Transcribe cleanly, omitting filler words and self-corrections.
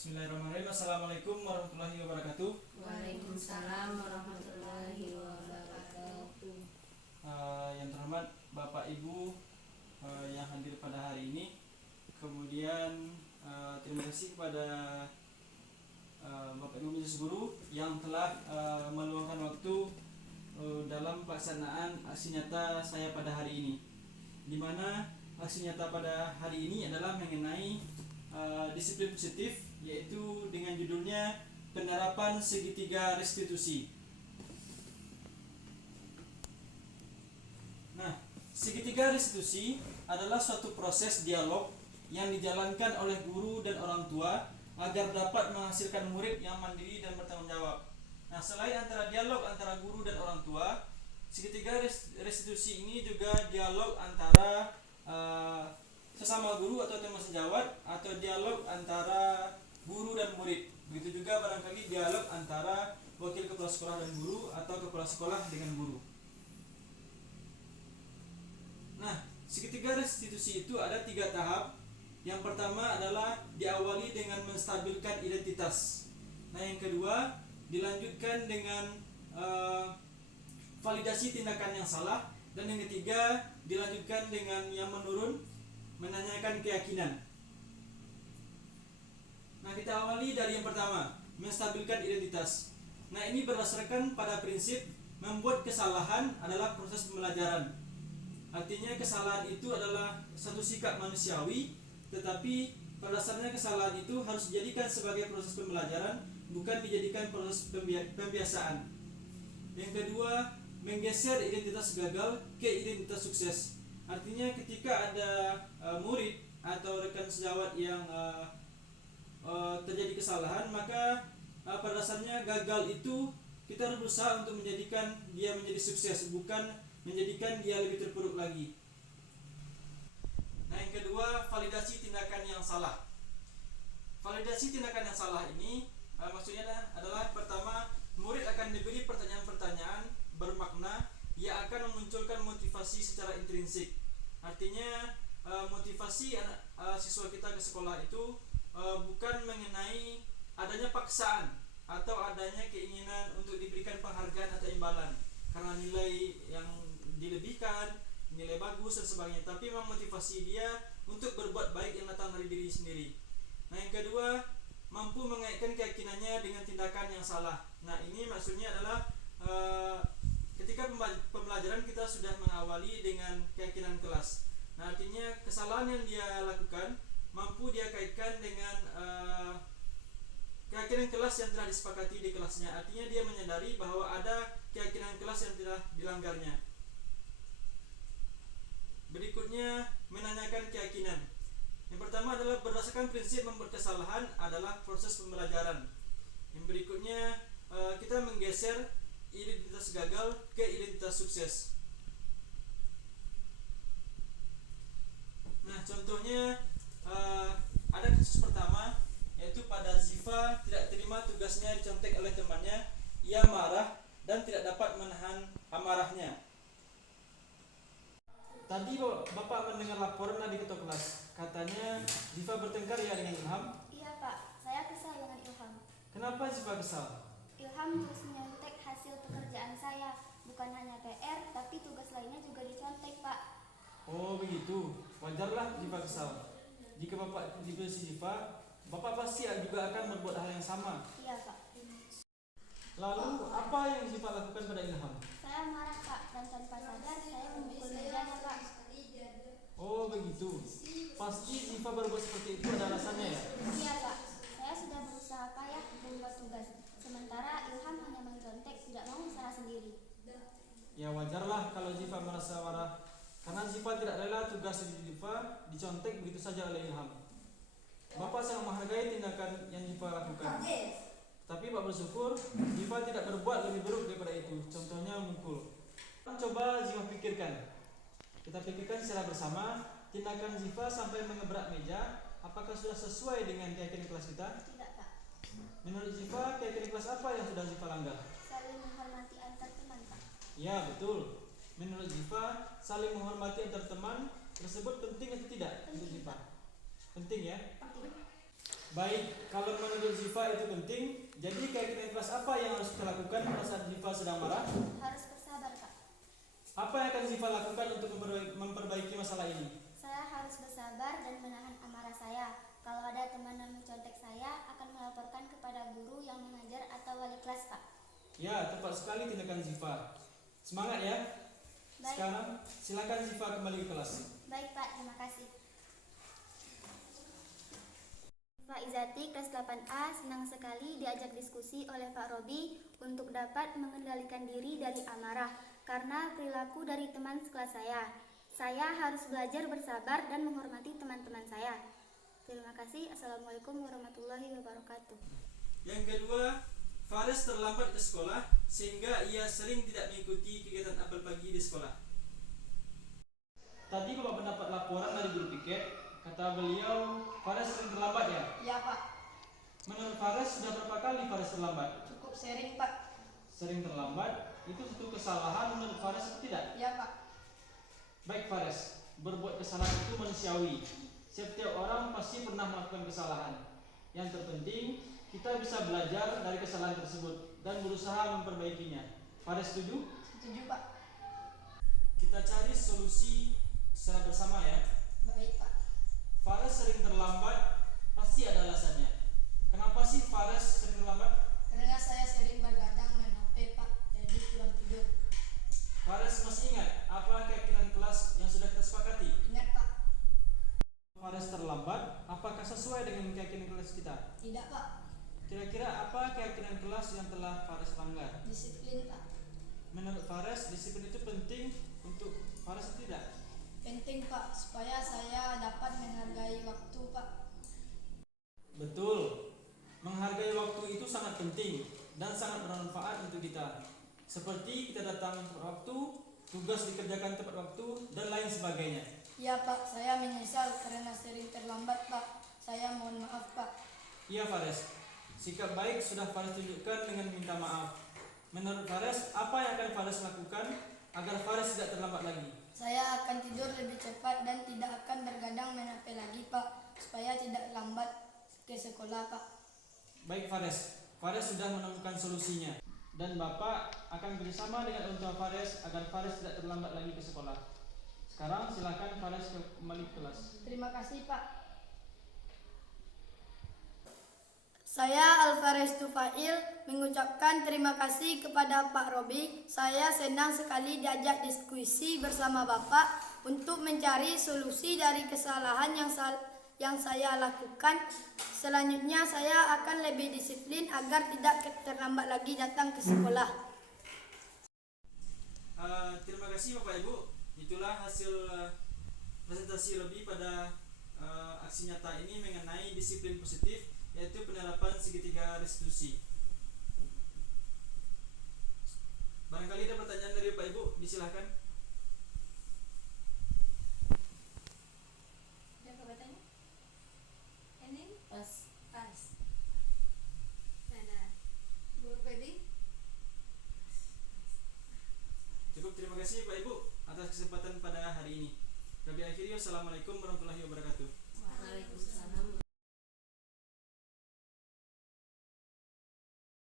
Bismillahirrahmanirrahim. Assalamualaikum warahmatullahi wabarakatuh. Waalaikumsalam warahmatullahi wabarakatuh. Yang terhormat Bapak Ibu yang hadir pada hari ini. Kemudian terima kasih kepada Bapak Ibu Majelis Guru yang telah meluangkan waktu dalam pelaksanaan aksi nyata saya pada hari ini. Di mana aksi nyata pada hari ini adalah mengenai disiplin positif, yaitu dengan judulnya penerapan segitiga restitusi. Nah, segitiga restitusi adalah suatu proses dialog yang dijalankan oleh guru dan orang tua agar dapat menghasilkan murid yang mandiri dan bertanggung jawab. Nah, selain antara dialog antara guru dan orang tua, segitiga restitusi ini juga dialog antara sesama guru atau teman sejawat, atau dialog antara guru dan murid. Begitu juga barangkali dialog antara wakil kepala sekolah dan guru, atau kepala sekolah dengan guru. Nah, segitiga restitusi itu ada 3 tahap. Yang pertama adalah diawali dengan menstabilkan identitas. Nah, yang kedua dilanjutkan dengan validasi tindakan yang salah, dan yang ketiga dilanjutkan dengan yang menurun, menanyakan keyakinan. Nah, kita awali dari yang pertama, menstabilkan identitas. Nah, ini berdasarkan pada prinsip membuat kesalahan adalah proses pembelajaran. Artinya kesalahan itu adalah satu sikap manusiawi, tetapi pada dasarnya kesalahan itu harus dijadikan sebagai proses pembelajaran, bukan dijadikan proses pembiasaan. Yang kedua, menggeser identitas gagal ke identitas sukses. Artinya ketika ada murid atau rekan sejawat yang terjadi kesalahan, maka pada dasarnya gagal itu kita harus berusaha untuk menjadikan dia menjadi sukses, bukan menjadikan dia lebih terpuruk lagi. Nah, yang kedua, validasi tindakan yang salah. Validasi tindakan yang salah ini maksudnya adalah pertama, murid akan diberi pertanyaan-pertanyaan bermakna yang akan memunculkan motivasi secara intrinsik. Artinya motivasi siswa kita ke sekolah itu bukan mengenai adanya paksaan atau adanya keinginan untuk diberikan penghargaan atau imbalan karena nilai yang dilebihkan, nilai bagus dan sebagainya, tapi memang motivasi dia untuk berbuat baik yang datang dari diri sendiri. Nah, yang kedua, mampu mengaitkan keyakinannya dengan tindakan yang salah. Nah, ini maksudnya adalah ketika pembelajaran kita sudah mengawali dengan keyakinan kelas. Nah, artinya kesalahan yang dia lakukan mampu dia kaitkan dengan keyakinan kelas yang telah disepakati di kelasnya. Artinya dia menyadari bahwa ada keyakinan kelas yang telah dilanggarnya. Berikutnya, menanyakan keyakinan. Yang pertama adalah berdasarkan prinsip membuat kesalahan adalah proses pembelajaran. Yang berikutnya, kita menggeser identitas gagal ke identitas sukses. Nah, contohnya ada kasus pertama, yaitu pada Ziva tidak terima tugasnya dicontek oleh temannya. Ia marah dan tidak dapat menahan amarahnya. Tadi Bapak mendengar laporan dari ketua kelas, katanya Ziva bertengkar ya dengan Ilham? Iya Pak, saya kesal dengan Ilham. Kenapa Ziva kesal? Ilham terus menyontek hasil pekerjaan saya. Bukan hanya PR, tapi tugas lainnya juga dicontek Pak. Oh begitu, wajarlah Ziva kesal. Jika Bapak di posisi Ziva, Bapak pasti juga akan berbuat hal yang sama. Iya Pak. Lalu apa yang Ziva lakukan pada Ilham? Saya marah Pak, dan tanpa sadar saya memukul mejanya Pak. Oh begitu, pasti Ziva berbuat seperti itu ada alasannya ya? Iya Pak, saya sudah berusaha payah membuat tugas. Sementara Ilham hanya mencontek, tidak mau usaha sendiri. Ya wajarlah kalau Ziva merasa marah, karena Ziva tidak rela tugas Ziva dicontek begitu saja oleh Ilham. Bapak sangat menghargai tindakan yang Ziva lakukan. Tapi Bapak bersyukur Ziva tidak berbuat lebih buruk daripada itu. Contohnya mukul. Coba Ziva pikirkan. Kita pikirkan secara bersama, tindakan Ziva sampai mengebrak meja, apakah sudah sesuai dengan keyakinan kelas kita? Tidak Pak. Menurut Ziva, keyakinan kelas apa yang sudah Ziva langgar? Saling menghormati antar teman Pak. Ya betul. Menurut Ziva, saling menghormati antar teman tersebut penting atau tidak untuk Ziva? Penting ya. Baik, kalau menurut Ziva itu penting, jadi keyakinan kelas apa yang harus kita lakukan pada saat Ziva sedang marah? Harus bersabar, Pak. Apa yang akan Ziva lakukan untuk memperbaiki masalah ini? Saya harus bersabar dan menahan amarah saya. Kalau ada teman yang mencontek saya, akan melaporkan kepada guru yang mengajar atau wali kelas, Pak. Ya, tepat sekali tindakan Ziva. Semangat ya. Baik. Sekarang silakan Ziva kembali ke kelas. Baik, Pak. Terima kasih. Pak Izati, kelas 8A, senang sekali diajak diskusi oleh Pak Robi untuk dapat mengendalikan diri dari amarah karena perilaku dari teman sekelas saya. Saya harus belajar bersabar dan menghormati teman-teman saya. Terima kasih. Assalamualaikum warahmatullahi wabarakatuh. Yang kedua, Faris terlambat ke sekolah sehingga ia sering tidak mengikuti kegiatan apel pagi di sekolah. Tadi Bapak mendapat laporan dari guru piket, kata beliau Faris sering terlambat ya? Ya Pak, Menurut Faris sudah berapa kali Faris terlambat? cukup sering Pak. Sering terlambat, itu satu kesalahan menurut Faris atau tidak? Ya Pak. Baik Faris, berbuat kesalahan itu manusiawi. Setiap orang pasti pernah melakukan kesalahan. Yang terpenting, kita bisa belajar dari kesalahan tersebut dan berusaha memperbaikinya. Faris setuju? Setuju Pak. Kita cari solusi secara bersama ya. Baik Pak. Faris sering terlambat, pasti ada alasannya. Kenapa sih Faris sering terlambat? Karena saya sering bergadang main HP Pak, jadi kurang tidur. Faris masih ingat apa keyakinan kelas yang sudah kita sepakati? Ingat Pak? Faris terlambat, apakah sesuai dengan keyakinan kelas kita? Tidak Pak. Kira-kira apa keyakinan kelas yang telah Faris langgar? Disiplin Pak. Menurut Faris, disiplin itu penting untuk Faris atau tidak? Penting Pak, supaya saya dapat menghargai waktu Pak. Betul. Menghargai waktu itu sangat penting dan sangat bermanfaat untuk kita. Seperti kita datang tepat waktu, tugas dikerjakan tepat waktu, dan lain sebagainya. Ya Pak, saya menyesal karena sering terlambat Pak. Saya mohon maaf Pak. Iya Faris, sikap baik sudah Faris tunjukkan dengan minta maaf. Menurut Faris, apa yang akan Faris lakukan agar Faris tidak terlambat lagi? Saya akan tidur lebih cepat dan tidak akan bergadang main HP lagi Pak, supaya tidak lambat ke sekolah Pak. Baik Faris, Faris sudah menemukan solusinya. Dan Bapak akan bersama dengan orang tua Faris agar Faris tidak terlambat lagi ke sekolah. Sekarang silakan Faris kembali ke kelas. Terima kasih Pak. Saya Alvarez Tufail mengucapkan terima kasih kepada Pak Robi. Saya senang sekali diajak diskusi bersama Bapak untuk mencari solusi dari kesalahan yang saya lakukan. Selanjutnya saya akan lebih disiplin agar tidak terlambat lagi datang ke sekolah. Terima kasih Bapak Ibu. Itulah hasil presentasi Robi pada aksi nyata ini mengenai disiplin positif, yaitu penerapan segitiga restitusi. Barangkali ada pertanyaan dari Bapak Ibu, disilahkan. Ada apa bertanya? Ini pas. Mana? Bu Baby? Cukup, terima kasih Bapak Ibu atas kesempatan pada hari ini. Kami akhiri, wassalamualaikum warahmatullahi wabarakatuh. Waalaikumsalam.